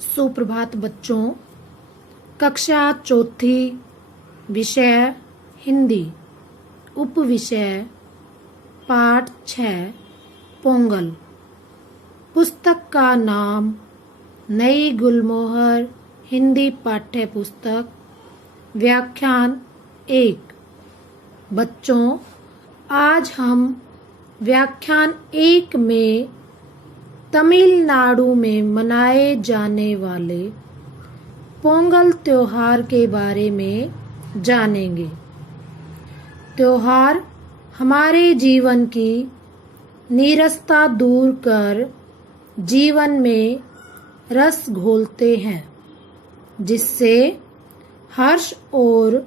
सुप्रभात बच्चों। कक्षा चौथी, विषय हिंदी, उप विषय पाठ 6 पोंगल। पुस्तक का नाम नई गुलमोहर हिंदी पाठ्य पुस्तक। व्याख्यान 1। बच्चों, आज हम व्याख्यान 1 में तमिलनाडु में मनाए जाने वाले पोंगल त्योहार के बारे में जानेंगे। त्योहार हमारे जीवन की नीरसता दूर कर जीवन में रस घोलते हैं, जिससे हर्ष और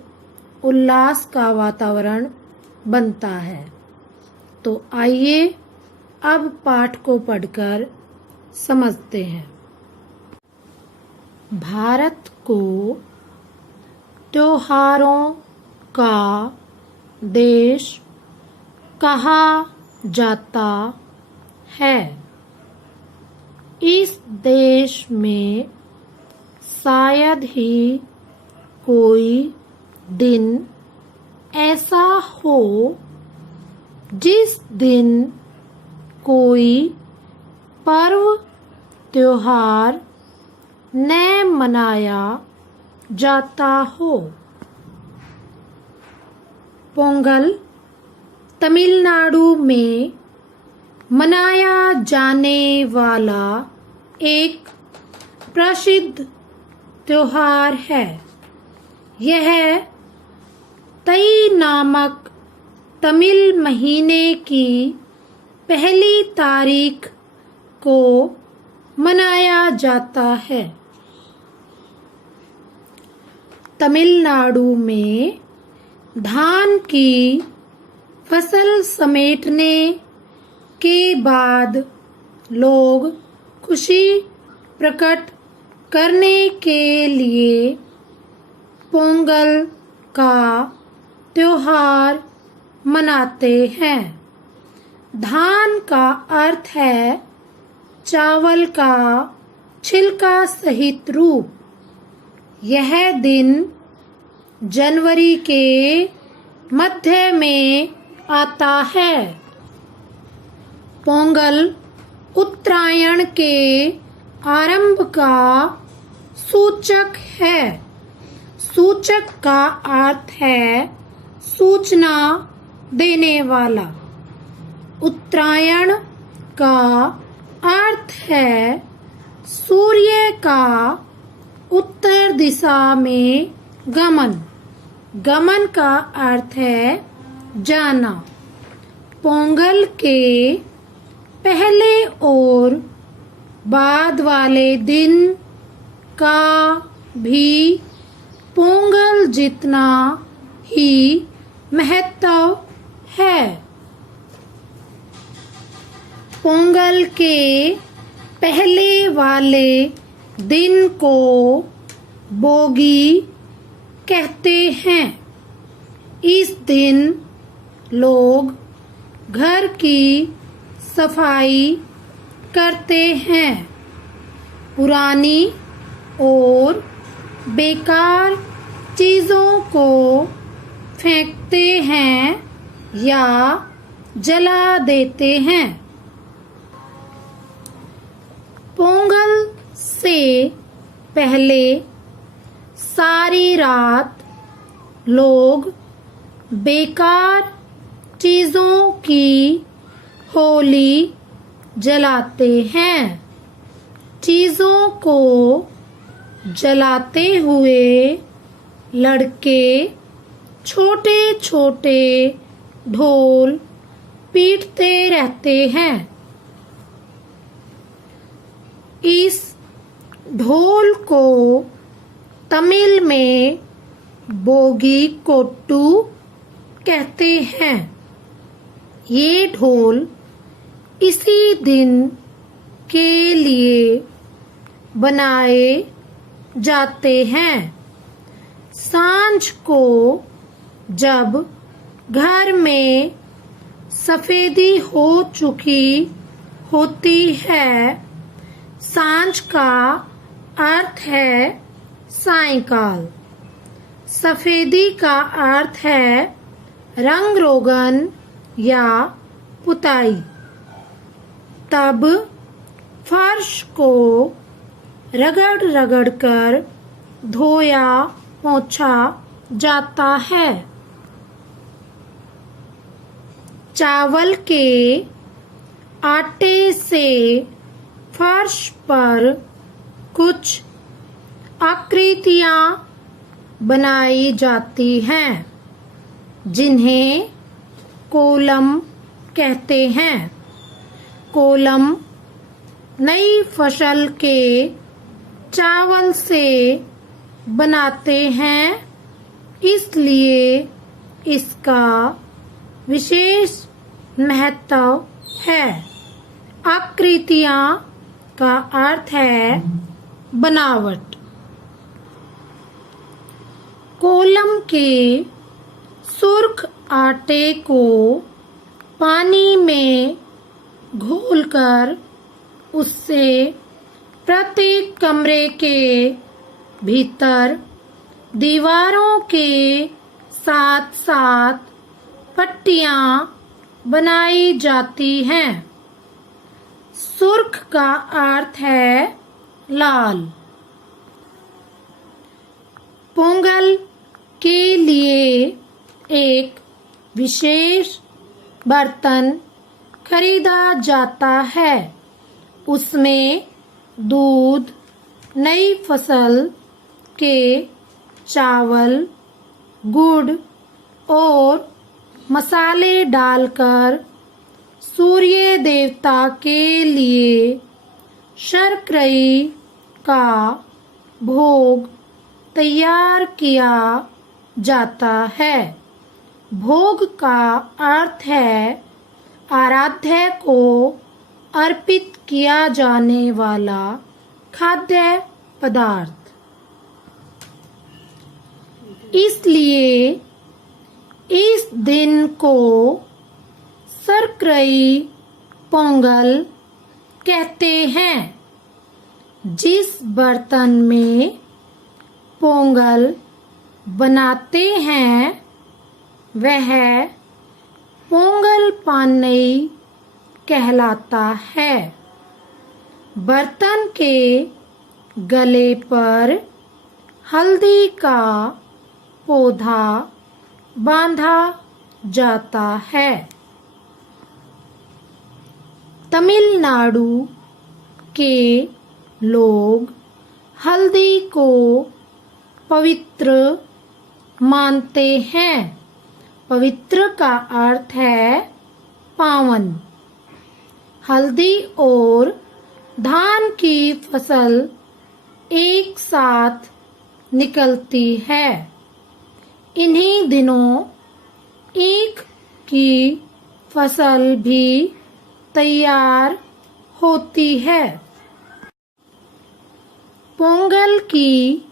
उल्लास का वातावरण बनता है। तो आइए अब पाठ को पढ़कर समझते हैं। भारत को त्योहारों का देश कहा जाता है। इस देश में शायद ही कोई दिन ऐसा हो जिस दिन कोई पर्व त्योहार न मनाया जाता हो। पोंगल तमिलनाडु में मनाया जाने वाला एक प्रसिद्ध त्योहार है। यह तई नामक तमिल महीने की पहली तारीख को मनाया जाता है। तमिलनाडु में धान की फसल समेटने के बाद लोग खुशी प्रकट करने के लिए पोंगल का त्योहार मनाते हैं। धान का अर्थ है चावल का छिलका सहित रूप। यह दिन जनवरी के मध्य में आता है। पोंगल उत्तरायण के आरंभ का सूचक है। सूचक का अर्थ है सूचना देने वाला। उत्तरायण का अर्थ है सूर्य का उत्तर दिशा में गमन। गमन का अर्थ है जाना। पोंगल के पहले और बाद वाले दिन का भी पोंगल जितना ही महत्व है। पोंगल के पहले वाले दिन को बोगी कहते हैं। इस दिन लोग घर की सफाई करते हैं, पुरानी और बेकार चीजों को फेंकते हैं या जला देते हैं। पोंगल से पहले सारी रात लोग बेकार चीजों की होली जलाते हैं। चीजों को जलाते हुए लड़के छोटे छोटे ढोल पीटते रहते हैं। इस ढोल को तमिल में बोगी कोट्टू कहते हैं। ये ढोल इसी दिन के लिए बनाए जाते हैं। सांझ को जब घर में सफेदी हो चुकी होती है, सांझ का अर्थ है सायंकाल। सफेदी का अर्थ है रंग रोगन या पुताई। तब फर्श को रगड़ रगड़ कर धोया पोंछा जाता है। चावल के आटे से फर्श पर कुछ आकृतियां बनाई जाती हैं जिन्हें कोलम कहते हैं। कोलम नई फसल के चावल से बनाते हैं, इसलिए इसका विशेष महत्व है। आकृतियां का अर्थ है बनावट। कोलम के सुर्ख आटे को पानी में घोलकर उससे प्रत्येक कमरे के भीतर दीवारों के साथ साथ पट्टियां बनाई जाती हैं। सुर्ख का अर्थ है लाल। पोंगल के लिए एक विशेष बर्तन खरीदा जाता है। उसमें दूध, नई फसल के चावल, गुड़ और मसाले डालकर सूर्य देवता के लिए शर्करई का भोग तैयार किया जाता है। भोग का अर्थ है आराध्य को अर्पित किया जाने वाला खाद्य पदार्थ। इसलिए इस दिन को शर्करई पोंगल कहते हैं। जिस बर्तन में पोंगल बनाते हैं वह पोंगल पानई कहलाता है। बर्तन के गले पर हल्दी का पौधा बांधा जाता है। तमिलनाडु के लोग हल्दी को पवित्र मानते हैं। पवित्र का अर्थ है पावन। हल्दी और धान की फसल एक साथ निकलती है। इन्हीं दिनों ईख की फसल भी तैयार होती है। पोंगल की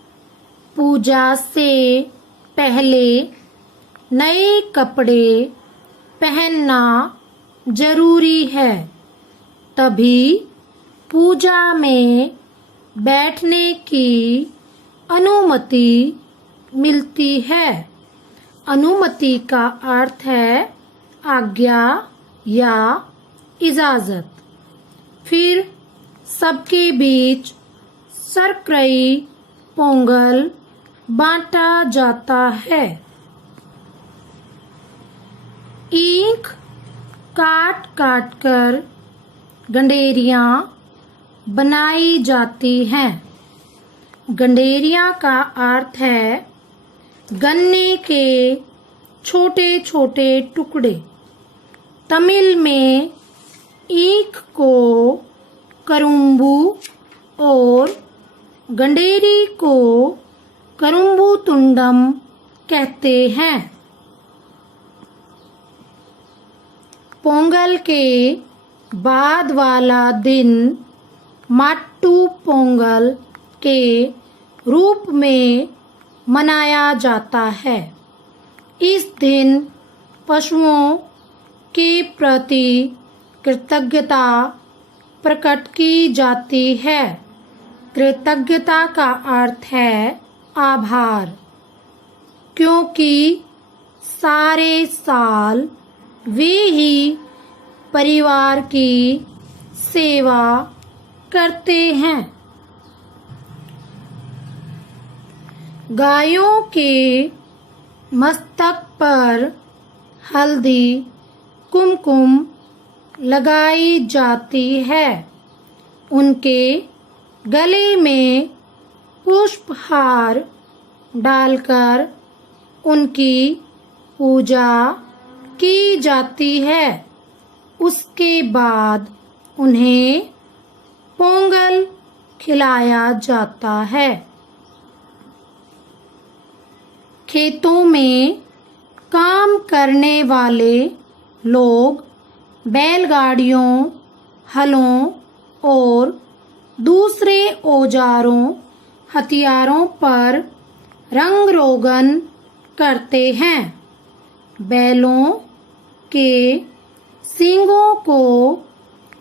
पूजा से पहले नए कपड़े पहनना जरूरी है, तभी पूजा में बैठने की अनुमति मिलती है। अनुमति का अर्थ है आज्ञा या इजाजत। फिर सबके बीच शर्करई पोंगल बांटा जाता है। ईख काट काट कर गंडेरियां बनाई जाती हैं। गंडेरियां का अर्थ है गन्ने के छोटे छोटे टुकड़े। तमिल में ईख को करुम्बू और गंडेरी को करुम्बू तुंडम कहते हैं। पोंगल के बाद वाला दिन माट्टू पोंगल के रूप में मनाया जाता है। इस दिन पशुओं के प्रति कृतज्ञता प्रकट की जाती है कृतज्ञता का अर्थ है आभार, क्योंकि सारे साल वे ही परिवार की सेवा करते हैं। गायों के मस्तक पर हल्दी कुमकुम लगाई जाती है। उनके गले में पुष्पहार डालकर उनकी पूजा की जाती है। उसके बाद उन्हें पोंगल खिलाया जाता है। खेतों में काम करने वाले लोग बैलगाड़ियों, हलों और दूसरे औजारों हथियारों पर रंग रोगन करते हैं। बैलों के सींगों को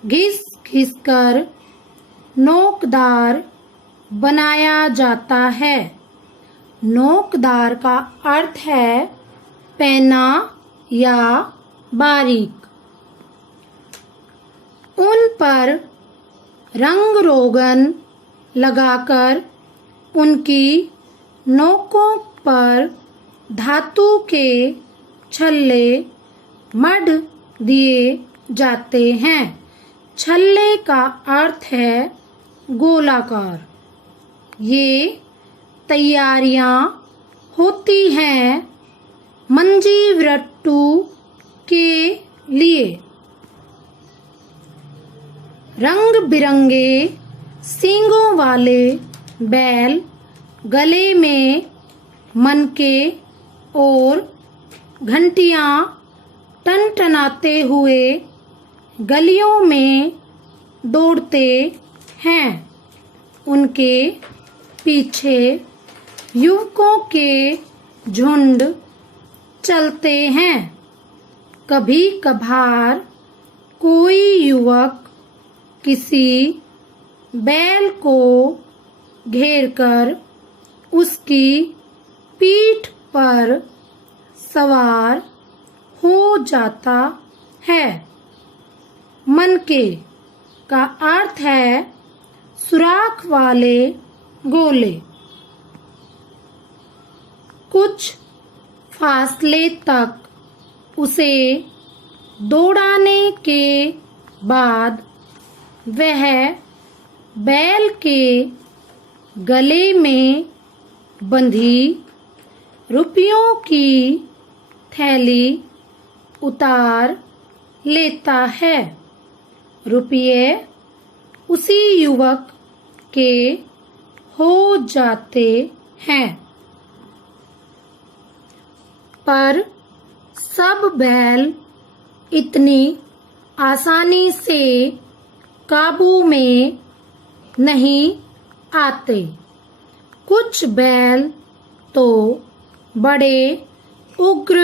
घिस घिस कर नोकदार बनाया जाता है। नोकदार का अर्थ है पैना या बारीक। उन पर रंग रोगन लगाकर उनकी नोकों पर धातु के छल्ले मढ़ दिए जाते हैं। छल्ले का अर्थ है गोलाकार। ये तैयारियां होती हैं मंजीवरट्टू के लिए। रंग बिरंगे सींगों वाले बैल गले में मनके और घंटियां टनटनाते हुए गलियों में दौड़ते हैं। उनके पीछे युवकों के झुंड चलते हैं। कभी कभार कोई युवक किसी बैल को घेरकर उसकी पीठ पर सवार हो जाता है। मनके का अर्थ है सुराख वाले गोले। कुछ फासले तक उसे दौड़ाने के बाद वह बैल के गले में बंधी रुपयों की थैली उतार लेता है। रुपये उसी युवक के हो जाते हैं। पर सब बैल इतनी आसानी से काबू में नहीं आते। कुछ बैल तो बड़े उग्र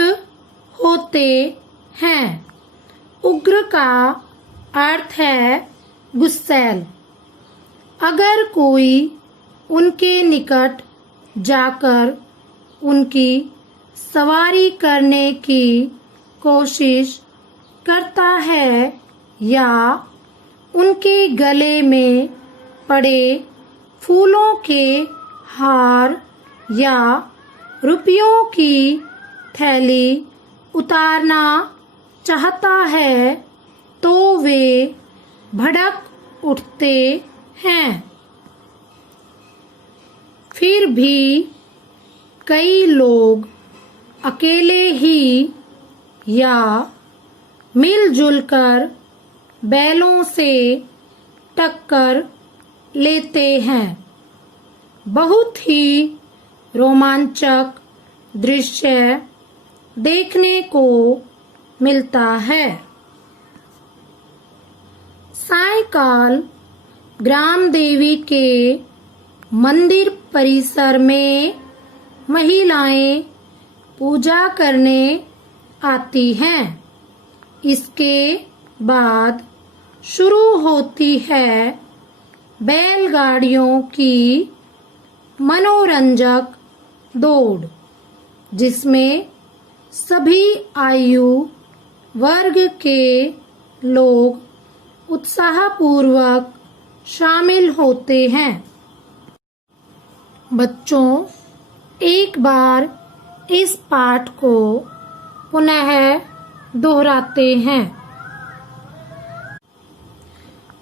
होते हैं। उग्र का अर्थ है गुस्सैल। अगर कोई उनके निकट जाकर उनकी सवारी करने की कोशिश करता है या उनके गले में पड़े फूलों के हार या रुपयों की थैली उतारना चाहता है तो वे भड़क उठते हैं। फिर भी कई लोग अकेले ही या मिलजुल कर बैलों से टक्कर लेते हैं। बहुत ही रोमांचक दृश्य देखने को मिलता है। सायंकाल ग्राम देवी के मंदिर परिसर में महिलाएं पूजा करने आती हैं। इसके बाद शुरू होती है बैलगाड़ियों की मनोरंजक दौड़, जिसमें सभी आयु वर्ग के लोग उत्साहपूर्वक शामिल होते हैं। बच्चों, एक बार इस पाठ को पुनः दोहराते हैं।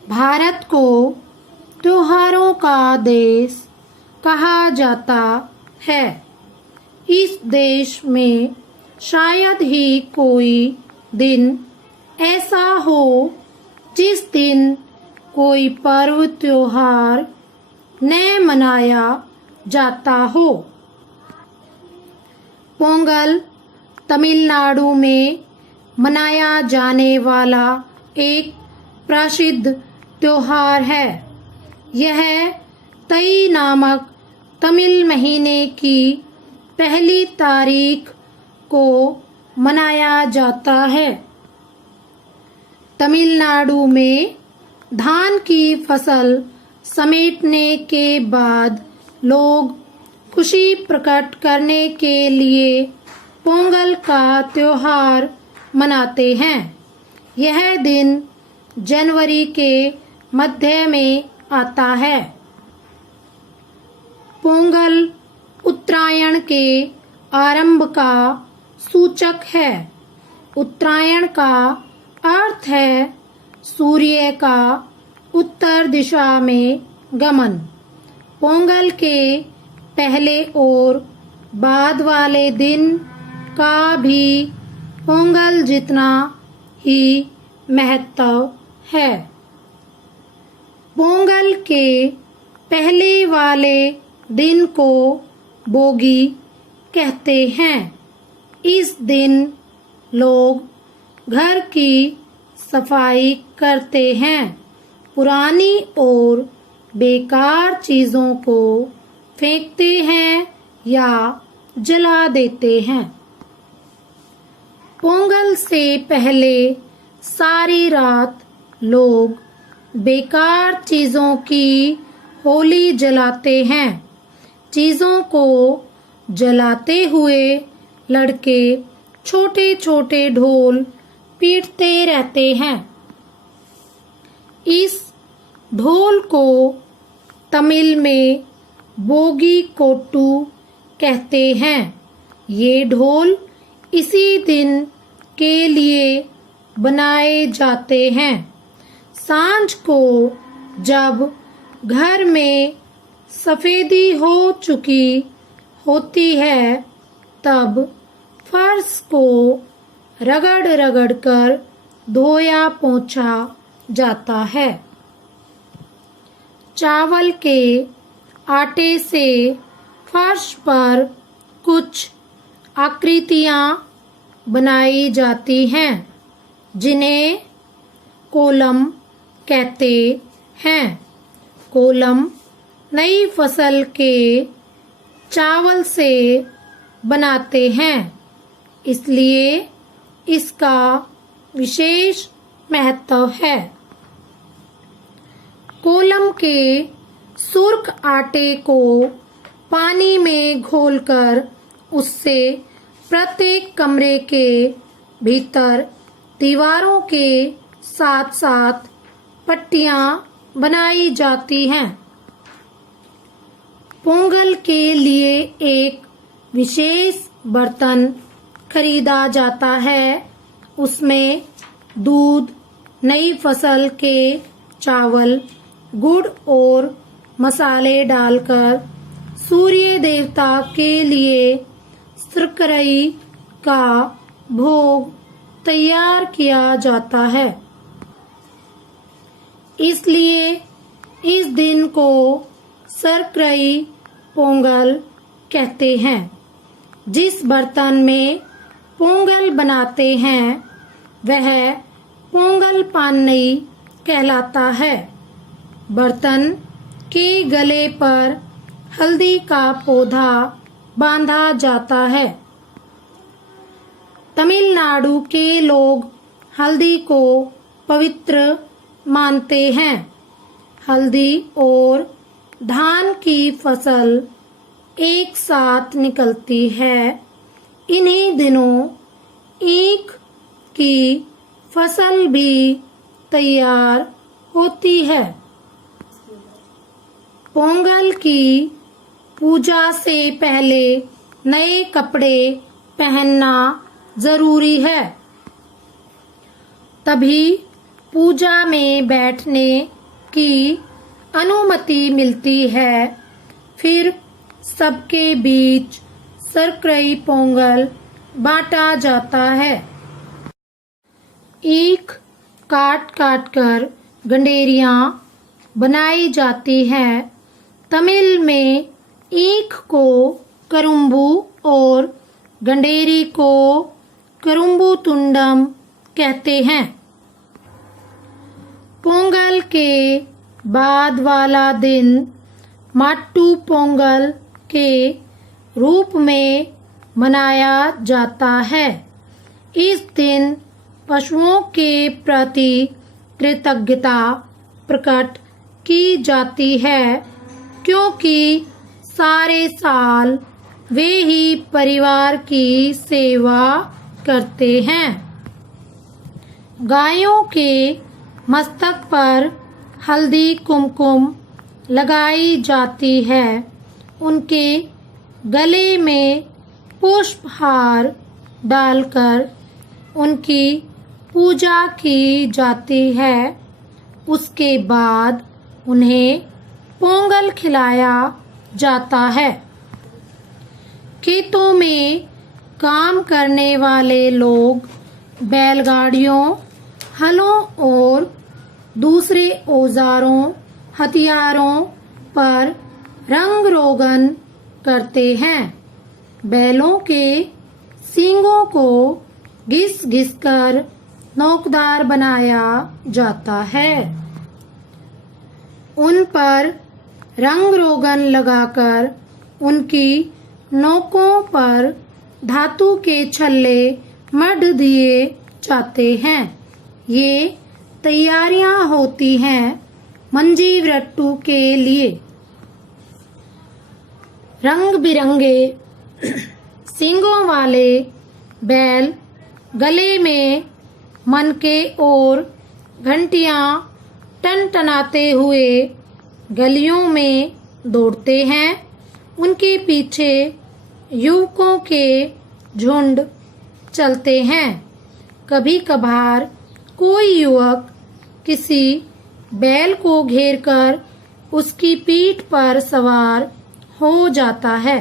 भारत को त्योहारों का देश कहा जाता है। इस देश में शायद ही कोई दिन ऐसा हो जिस दिन कोई पर्व त्योहार न मनाया जाता हो। पोंगल तमिलनाडु में मनाया जाने वाला एक प्रसिद्ध त्योहार है। यह तई नामक तमिल महीने की पहली तारीख को मनाया जाता है। तमिलनाडु में धान की फसल समेटने के बाद लोग खुशी प्रकट करने के लिए पोंगल का त्योहार मनाते हैं। यह दिन जनवरी के मध्य में आता है। पोंगल उत्तरायण के आरंभ का सूचक है। उत्तरायण का अर्थ है सूर्य का उत्तर दिशा में गमन। पोंगल के पहले और बाद वाले दिन का भी पोंगल जितना ही महत्व है। पोंगल के पहले वाले दिन को बोगी कहते हैं। इस दिन लोग घर की सफाई करते हैं, पुरानी और बेकार चीजों को फेंकते हैं या जला देते हैं। पोंगल से पहले सारी रात लोग बेकार चीजों की होली जलाते हैं। चीजों को जलाते हुए लड़के छोटे छोटे ढोल पीटते रहते हैं। इस ढोल को तमिल में बोगी कोट्टू कहते हैं। ये ढोल इसी दिन के लिए बनाए जाते हैं। सांझ को जब घर में सफेदी हो चुकी होती है तब फर्श को रगड़ रगड़ कर धोया पोंछा जाता है। चावल के आटे से फर्श पर कुछ आकृतियां बनाई जाती हैं जिन्हें कोलम कहते हैं। कोलम नई फसल के चावल से बनाते हैं, इसलिए इसका विशेष महत्व है। कोलम के सुर्ख आटे को पानी में घोलकर उससे प्रत्येक कमरे के भीतर दीवारों के साथ साथ पट्टियां बनाई जाती हैं। पोंगल के लिए एक विशेष बर्तन खरीदा जाता है। उसमें दूध, नई फसल के चावल, गुड़ और मसाले डालकर सूर्य देवता के लिए शर्करई का भोग तैयार किया जाता है। इसलिए इस दिन को शर्करई पोंगल कहते हैं। जिस बर्तन में पोंगल बनाते हैं वह पोंगल पान्नई कहलाता है। बर्तन के गले पर हल्दी का पौधा बांधा जाता है। तमिलनाडु के लोग हल्दी को पवित्र मानते हैं। हल्दी और धान की फसल एक साथ निकलती है। इन्हीं दिनों ईख की फसल भी तैयार होती है। पोंगल की पूजा से पहले नए कपड़े पहनना जरूरी है, तभी पूजा में बैठने की अनुमति मिलती है। फिर सबके बीच सरक्रई पोंगल बांटा जाता है। ईख काट काट कर गंडेरियां बनाई जाती हैं। तमिल में ईख को करुम्बू और गंडेरी को करुम्बू तुंडम कहते हैं। पोंगल के बाद वाला दिन माट्टू पोंगल के रूप में मनाया जाता है। इस दिन पशुओं के प्रति कृतज्ञता प्रकट की जाती है, क्योंकि सारे साल वे ही परिवार की सेवा करते हैं। गायों के मस्तक पर हल्दी कुमकुम लगाई जाती है। उनके गले में पुष्पहार डालकर उनकी पूजा की जाती है। उसके बाद उन्हें पोंगल खिलाया जाता है। खेतों में काम करने वाले लोग बैलगाड़ियों, हलों और दूसरे औजारों हथियारों पर रंग रोगन करते हैं। बैलों के सींगों को घिस घिस कर नोकदार बनाया जाता है। उन पर रंग रोगन लगाकर उनकी नोकों पर धातु के छल्ले मढ़ दिए जाते हैं। ये तैयारियां होती हैं मंजीवरट्टू के लिए। रंग बिरंगे सींगों वाले बैल गले में मनके और घंटियां टनटनाते हुए गलियों में दौड़ते हैं। उनके पीछे युवकों के झुंड चलते हैं। कभी कभार कोई युवक किसी बैल को घेरकर उसकी पीठ पर सवार हो जाता है।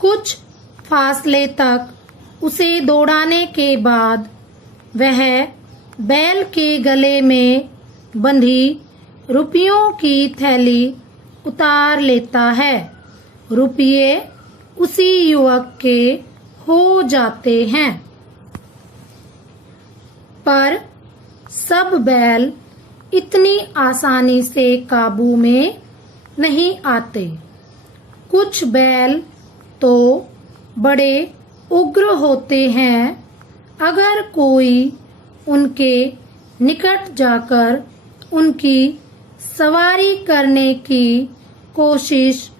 कुछ फासले तक उसे दौड़ाने के बाद वह बैल के गले में बंधी रुपयों की थैली उतार लेता है। रुपये उसी युवक के हो जाते हैं। पर सब बैल इतनी आसानी से काबू में नहीं आते। कुछ बैल तो बड़े उग्र होते हैं। अगर कोई उनके निकट जाकर उनकी सवारी करने की कोशिश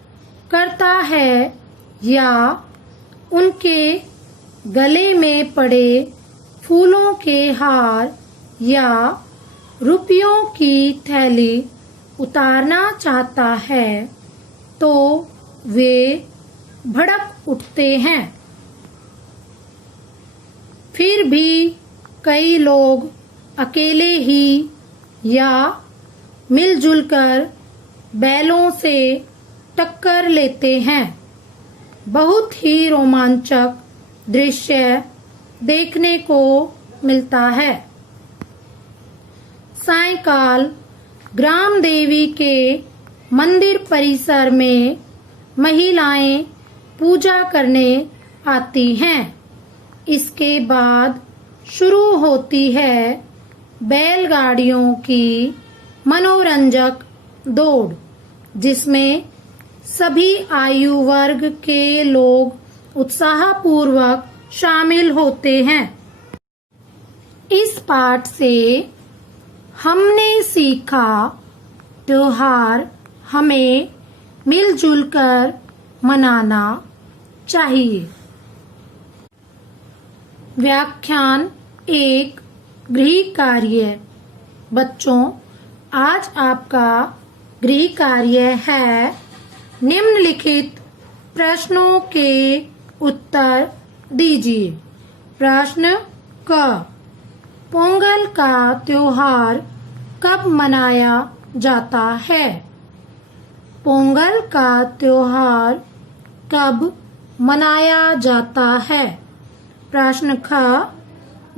करता है या उनके गले में पड़े फूलों के हार या रुपयों की थैली उतारना चाहता है तो वे भड़क उठते हैं। फिर भी कई लोग अकेले ही या मिलजुल कर बैलों से टक्कर लेते हैं। बहुत ही रोमांचक दृश्य देखने को मिलता है। सायंकाल ग्राम देवी के मंदिर परिसर में महिलाएं पूजा करने आती हैं। इसके बाद शुरू होती है बैलगाड़ियों की मनोरंजक दौड़, जिसमें सभी आयु वर्ग के लोग उत्साहपूर्वक शामिल होते हैं। इस पाठ से हमने सीखा त्योहार हमें मिलजुल कर मनाना चाहिए। व्याख्यान 1 गृह कार्य। बच्चों, आज आपका गृह कार्य है निम्नलिखित प्रश्नों के उत्तर दीजिए। प्रश्न क, पोंगल का त्योहार कब मनाया जाता है? पोंगल का त्योहार कब मनाया जाता है? प्रश्न ख,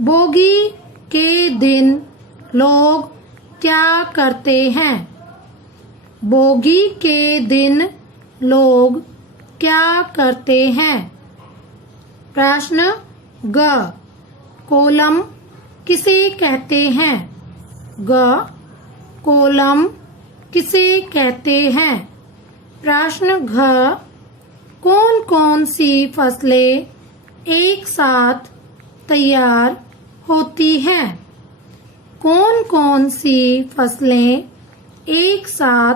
बोगी के दिन लोग क्या करते हैं? बोगी के दिन लोग क्या करते हैं? प्रश्न ग, कोलम किसे कहते हैं? ग, कोलम किसे कहते हैं? प्रश्न घ, कौन कौन सी फसलें एक साथ तैयार होती हैं? कौन कौन सी फसलें एक साथ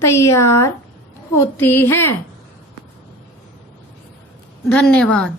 तैयार होती हैं? धन्यवाद।